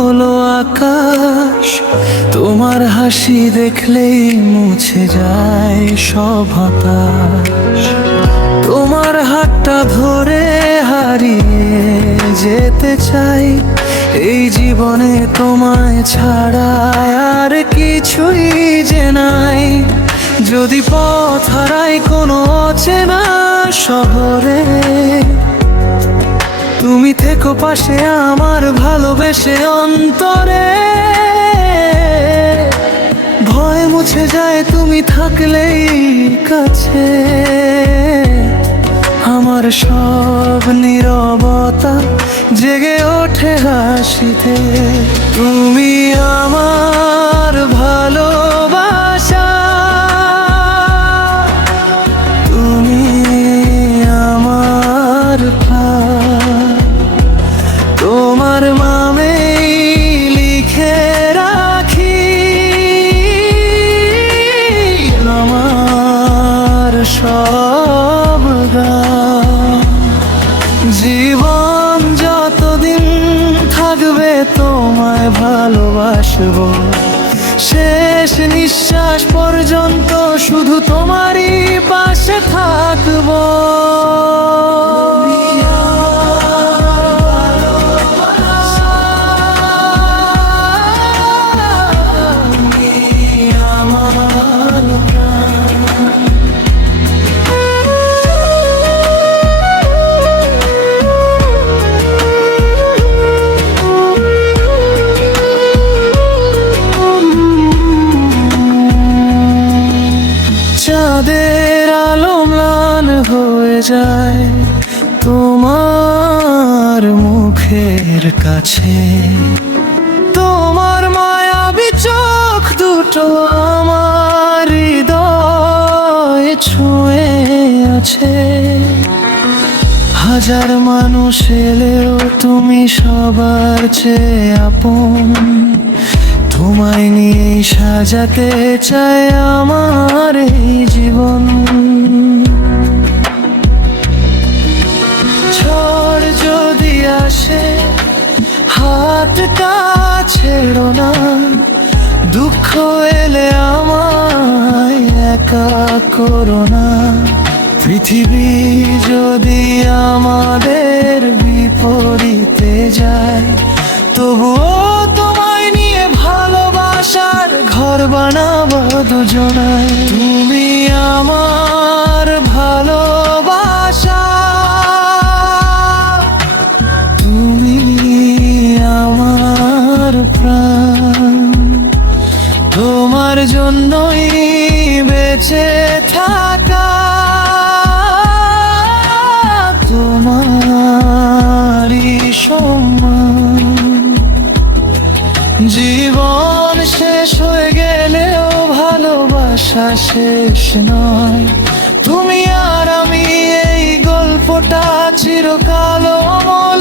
হলো আকাশ, তোমার হাসি দেখলেই মুছে যায় সব হতাশ। তোমার হাতটা ধরে হারিয়ে যেতে চাই, এই জীবনে তোমায় ছাড়া আর কিছুই যে নাই। যদি পথ হারাই কোনো অচেনা শহরে, তুমি থেকো পাশে আমার ভালোবেসে অন্তরে। ভয় মুছে যায় তুমি থাকলেই কাছে, আমার সব নীরবতা জেগে ওঠে হাসিতে। তুমি আমার ভালোবাসা, তুমি আমার প্রাণ। তোমার নামেই লিখে রাখি আমার সব গান। জীবন যতদিন থাকবে তোমায় ভালোবাসবো, শেষ নিঃশ্বাস পর্যন্ত শুধু তোমারই পাশে থাকবো। চাঁদের আলো ম্লান হয়ে যায় তোমার মুখের কাছে, তোমার মায়াবী চোখ দুটো আমার হৃদয় ছুঁয়ে আছে। হাজার মানুষ এলেও তুমি সবার চেয়ে আপন, তোমায় নিয়েই সাজাতে চাই আমার এই জীবন। ঝড় যদি আসে হাতটা ছেড়ো না, দুঃখ এলে আমায় একা করো না। পৃথিবী যদি আমাদের বিপরীতে যায়, তবুও তোমায় নিয়ে ভালোবাসার ঘর বানাবো দুজনায়। তুমি আমার ভালোবাসা, তুমি আমার প্রাণ। তোমার জন্যই বেঁচে থাকা, তোমারই সম্মান। জীবন শেষ হয়ে গেলেও ভালোবাসা শেষ নয়। তুমি আর আমি এই গল্পটা চিরকাল অমর